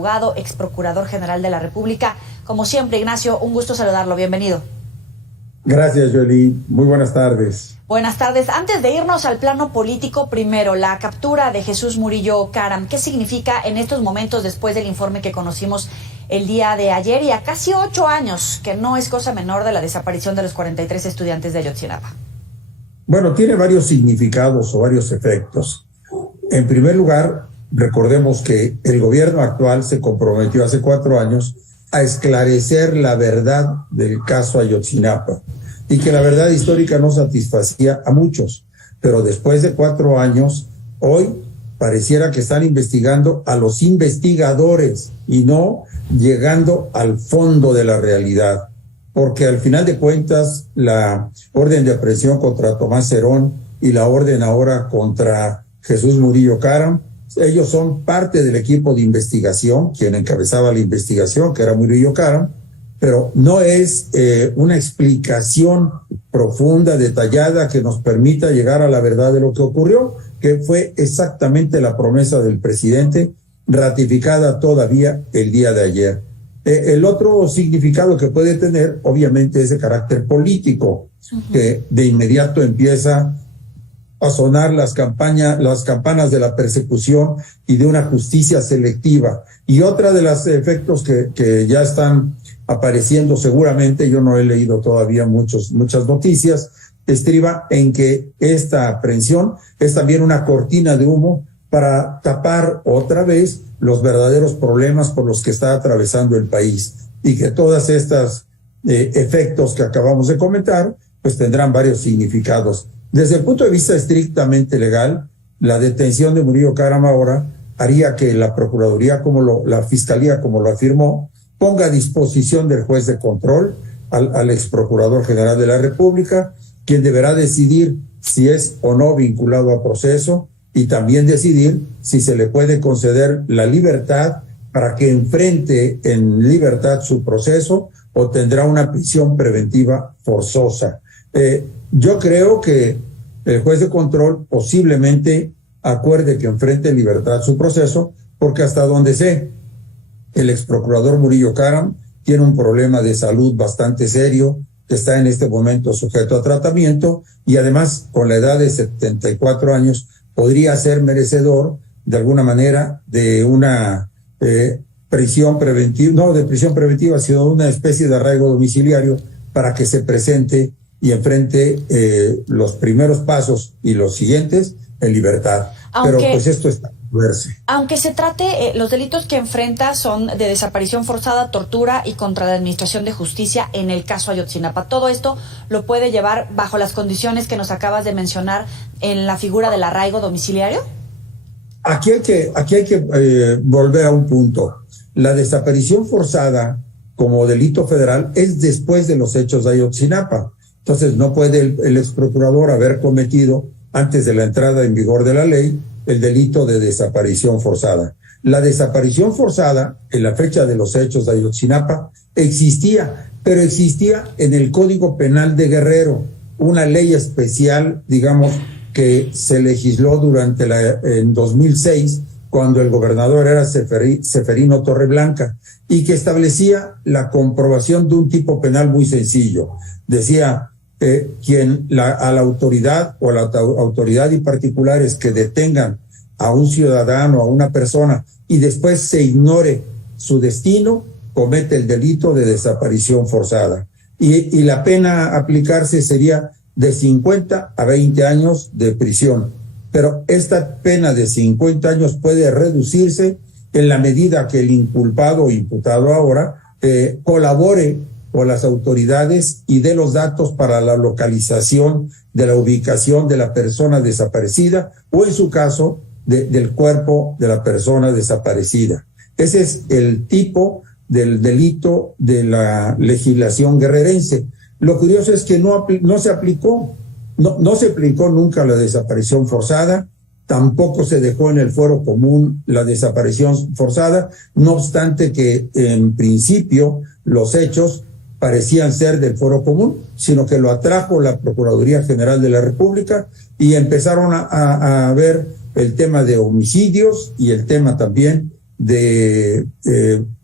Abogado, ex procurador general de la República. Como siempre, Ignacio, un gusto saludarlo. Bienvenido. Gracias, Joely. Muy buenas tardes. Buenas tardes. Antes de irnos al plano político, primero, la captura de Jesús Murillo Caram. ¿Qué significa en estos momentos después del informe que conocimos el día de ayer y a casi 8 años, que no es cosa menor, de la desaparición de los 43 estudiantes de Ayotzinapa? Bueno, tiene varios significados o varios efectos. En primer lugar, recordemos que el gobierno actual se comprometió hace 4 años a esclarecer la verdad del caso Ayotzinapa y que la verdad histórica no satisfacía a muchos, pero después de 4 años, hoy pareciera que están investigando a los investigadores y no llegando al fondo de la realidad, porque al final de cuentas la orden de aprehensión contra Tomás Herón y la orden ahora contra Jesús Murillo Caram, ellos son parte del equipo de investigación, quien encabezaba la investigación, que era Murillo Caram, pero no es una explicación profunda, detallada, que nos permita llegar a la verdad de lo que ocurrió, que fue exactamente la promesa del presidente, ratificada todavía el día de ayer. El otro significado que puede tener, obviamente, es de carácter político, que de inmediato empieza a sonar las campanas de la persecución y de una justicia selectiva. Y otra de los efectos que ya están apareciendo seguramente, yo no he leído todavía muchas noticias, estriba en que esta aprehensión es también una cortina de humo para tapar otra vez los verdaderos problemas por los que está atravesando el país, y que todas estas efectos que acabamos de comentar pues tendrán varios significados. Desde el punto de vista estrictamente legal, la detención de Murillo Caram ahora haría que la Procuraduría, la Fiscalía, como lo afirmó, ponga a disposición del juez de control al ex procurador general de la República, quien deberá decidir si es o no vinculado a proceso, y también decidir si se le puede conceder la libertad para que enfrente en libertad su proceso, o tendrá una prisión preventiva forzosa. Yo creo que el juez de control posiblemente acuerde que enfrente en libertad su proceso, porque hasta donde sé, el ex procurador Murillo Caram tiene un problema de salud bastante serio, que está en este momento sujeto a tratamiento, y además con la edad de 74 años podría ser merecedor de alguna manera de una prisión preventiva, no de prisión preventiva, sino de una especie de arraigo domiciliario para que se presente y enfrente los primeros pasos y los siguientes en libertad. Pero pues esto está por verse. Aunque se trate, los delitos que enfrenta son de desaparición forzada, tortura y contra la administración de justicia en el caso Ayotzinapa. Todo esto lo puede llevar bajo las condiciones que nos acabas de mencionar en la figura del arraigo domiciliario. Aquí hay que volver a un punto. La desaparición forzada como delito federal es después de los hechos de Ayotzinapa. Entonces no puede el ex procurador haber cometido, antes de la entrada en vigor de la ley, el delito de desaparición forzada. La desaparición forzada, en la fecha de los hechos de Ayotzinapa, existía, pero existía en el Código Penal de Guerrero, una ley especial, digamos, que se legisló en 2006, cuando el gobernador era Ceferino Torreblanca, y que establecía la comprobación de un tipo penal muy sencillo. Decía, a la autoridad o a la autoridad y particulares que detengan a un ciudadano, a una persona, y después se ignore su destino, comete el delito de desaparición forzada. Y la pena a aplicarse sería de 50 a 20 años de prisión. Pero esta pena de 50 años puede reducirse en la medida que el inculpado o imputado ahora colabore con las autoridades y dé los datos para la localización de la ubicación de la persona desaparecida, o en su caso del cuerpo de la persona desaparecida. Ese es el tipo del delito de la legislación guerrerense. Lo curioso es que no se aplicó nunca la desaparición forzada, tampoco se dejó en el fuero común la desaparición forzada, no obstante que en principio los hechos parecían ser del fuero común, sino que lo atrajo la Procuraduría General de la República y empezaron a ver el tema de homicidios y el tema también de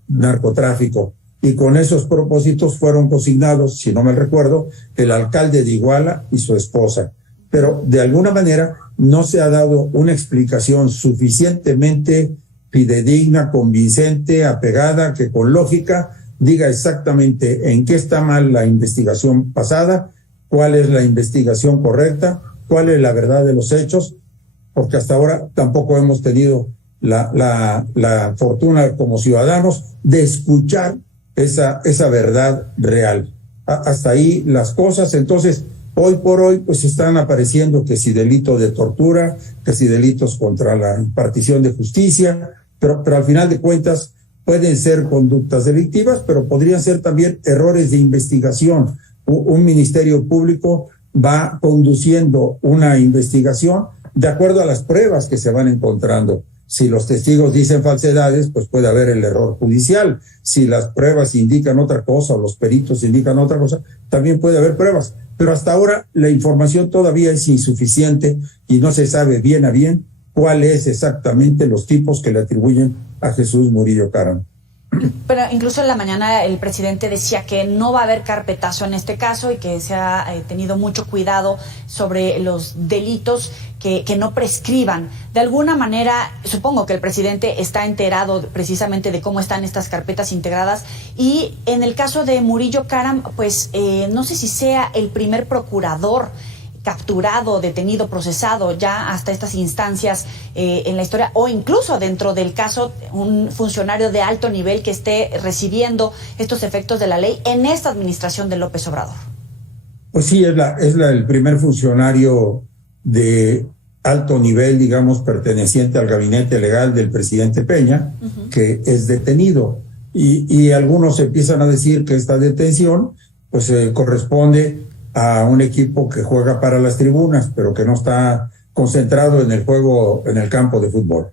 narcotráfico. Y con esos propósitos fueron consignados, si no me recuerdo, el alcalde de Iguala y su esposa. Pero de alguna manera no se ha dado una explicación suficientemente fidedigna, convincente, apegada, que con lógica diga exactamente en qué está mal la investigación pasada, cuál es la investigación correcta, cuál es la verdad de los hechos, porque hasta ahora tampoco hemos tenido la fortuna como ciudadanos de escuchar esa verdad real. Hasta ahí las cosas. Entonces, hoy por hoy, pues están apareciendo que si delito de tortura, que si delitos contra la impartición de justicia, pero al final de cuentas pueden ser conductas delictivas, pero podrían ser también errores de investigación. Un ministerio público va conduciendo una investigación de acuerdo a las pruebas que se van encontrando. Si los testigos dicen falsedades, pues puede haber el error judicial. Si las pruebas indican otra cosa o los peritos indican otra cosa, también puede haber pruebas. Pero hasta ahora la información todavía es insuficiente y no se sabe bien a bien cuál es exactamente los tipos que le atribuyen a Jesús Murillo Caram. Pero incluso en la mañana el presidente decía que no va a haber carpetazo en este caso y que se ha tenido mucho cuidado sobre los delitos que no prescriban. De alguna manera, supongo que el presidente está enterado precisamente de cómo están estas carpetas integradas, y en el caso de Murillo Caram, pues no sé si sea el primer procurador capturado, detenido, procesado ya hasta estas instancias en la historia, o incluso dentro del caso un funcionario de alto nivel que esté recibiendo estos efectos de la ley en esta administración de López Obrador. Pues sí, es el primer funcionario de alto nivel, digamos, perteneciente al gabinete legal del presidente Peña, que es detenido. Y algunos empiezan a decir que esta detención pues corresponde a un equipo que juega para las tribunas, pero que no está concentrado en el juego, en el campo de fútbol.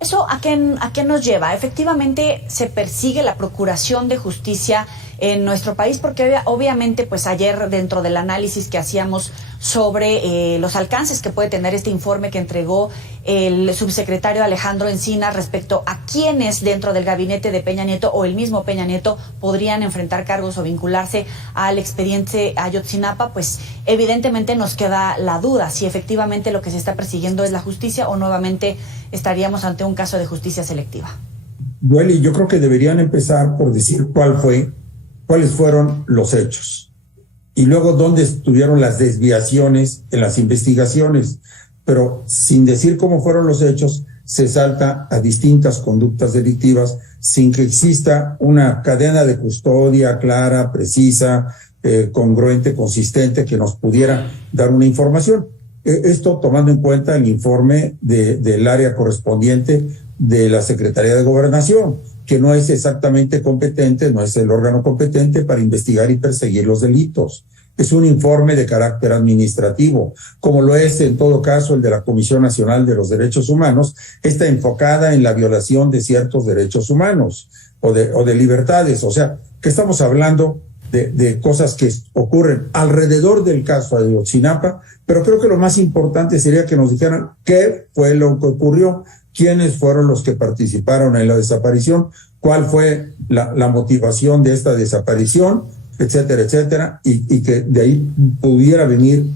¿Eso a qué nos lleva? Efectivamente, se persigue la procuración de justicia en nuestro país, porque obviamente, pues ayer dentro del análisis que hacíamos sobre los alcances que puede tener este informe que entregó el subsecretario Alejandro Encinas respecto a quiénes dentro del gabinete de Peña Nieto o el mismo Peña Nieto podrían enfrentar cargos o vincularse al expediente Ayotzinapa, pues evidentemente nos queda la duda si efectivamente lo que se está persiguiendo es la justicia o nuevamente estaríamos ante un caso de justicia selectiva. Dueli, yo creo que deberían empezar por decir cuáles fueron los hechos y luego dónde estuvieron las desviaciones en las investigaciones, pero sin decir cómo fueron los hechos se salta a distintas conductas delictivas sin que exista una cadena de custodia clara, precisa, congruente, consistente, que nos pudiera dar una información. Esto tomando en cuenta el informe del área correspondiente de la Secretaría de Gobernación, que no es exactamente competente, no es el órgano competente para investigar y perseguir los delitos. Es un informe de carácter administrativo, como lo es en todo caso el de la Comisión Nacional de los Derechos Humanos, está enfocada en la violación de ciertos derechos humanos o de libertades. O sea, que estamos hablando de cosas que ocurren alrededor del caso de Ayotzinapa, pero creo que lo más importante sería que nos dijeran qué fue lo que ocurrió, quiénes fueron los que participaron en la desaparición, cuál fue la motivación de esta desaparición, etcétera, etcétera, y que de ahí pudiera venir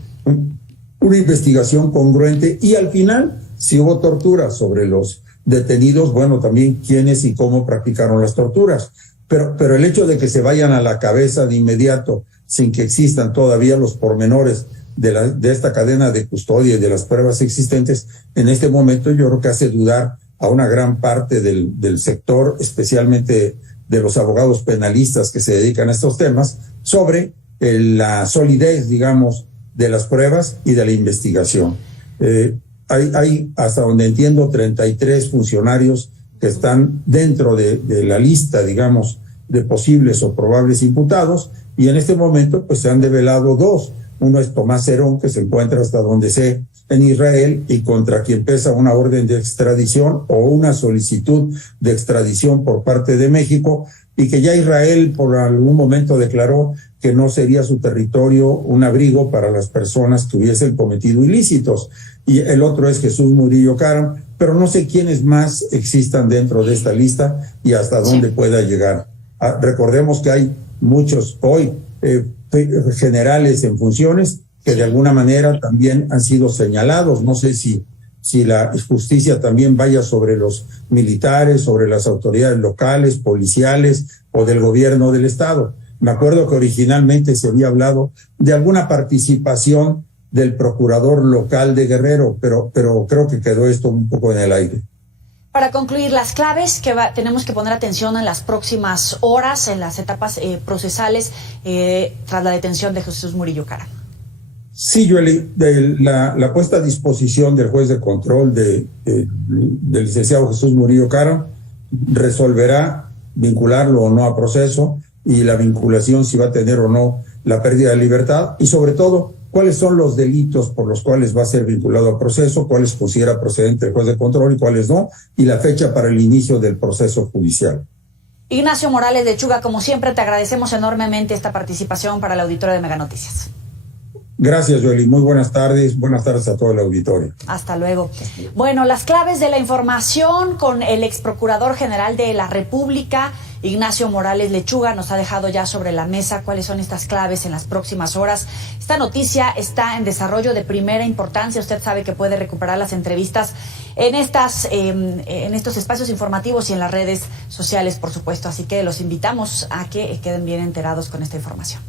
una investigación congruente, y al final, si hubo tortura sobre los detenidos, bueno, también quiénes y cómo practicaron las torturas. Pero el hecho de que se vayan a la cabeza de inmediato, sin que existan todavía los pormenores de esta cadena de custodia y de las pruebas existentes, en este momento yo creo que hace dudar a una gran parte del sector, especialmente de los abogados penalistas que se dedican a estos temas, sobre la solidez, digamos, de las pruebas y de la investigación. Hay, hasta donde entiendo, 33 funcionarios que están dentro de la lista, digamos, de posibles o probables imputados, y en este momento pues se han develado dos. Uno es Tomás Herón, que se encuentra hasta donde sé en Israel y contra quien pesa una orden de extradición o una solicitud de extradición por parte de México, y que ya Israel por algún momento declaró que no sería su territorio un abrigo para las personas que hubiesen cometido ilícitos. Y el otro es Jesús Murillo Caram, pero no sé quiénes más existan dentro de esta lista y hasta dónde pueda llegar. Recordemos que hay muchos hoy generales en funciones que de alguna manera también han sido señalados. No sé si la justicia también vaya sobre los militares, sobre las autoridades locales, policiales o del gobierno del estado. Me acuerdo que originalmente se había hablado de alguna participación del procurador local de Guerrero, pero creo que quedó esto un poco en el aire. Para concluir, las claves que tenemos que poner atención en las próximas horas, en las etapas procesales, tras la detención de Jesús Murillo Caram. Sí, Joely, la puesta a disposición del juez de control del licenciado Jesús Murillo Caram resolverá vincularlo o no a proceso, y la vinculación si va a tener o no la pérdida de libertad, y sobre todo cuáles son los delitos por los cuales va a ser vinculado a proceso, cuáles considera procedente el juez de control y cuáles no, y la fecha para el inicio del proceso judicial. Ignacio Morales Lechuga, como siempre, te agradecemos enormemente esta participación para el auditorio de Mega Noticias. Gracias, Joely. Muy buenas tardes a todo el auditorio. Hasta luego. Bueno, las claves de la información con el ex procurador general de la República, Ignacio Morales Lechuga, nos ha dejado ya sobre la mesa cuáles son estas claves en las próximas horas. Esta noticia está en desarrollo de primera importancia. Usted sabe que puede recuperar las entrevistas en estos espacios informativos y en las redes sociales, por supuesto. Así que los invitamos a que queden bien enterados con esta información.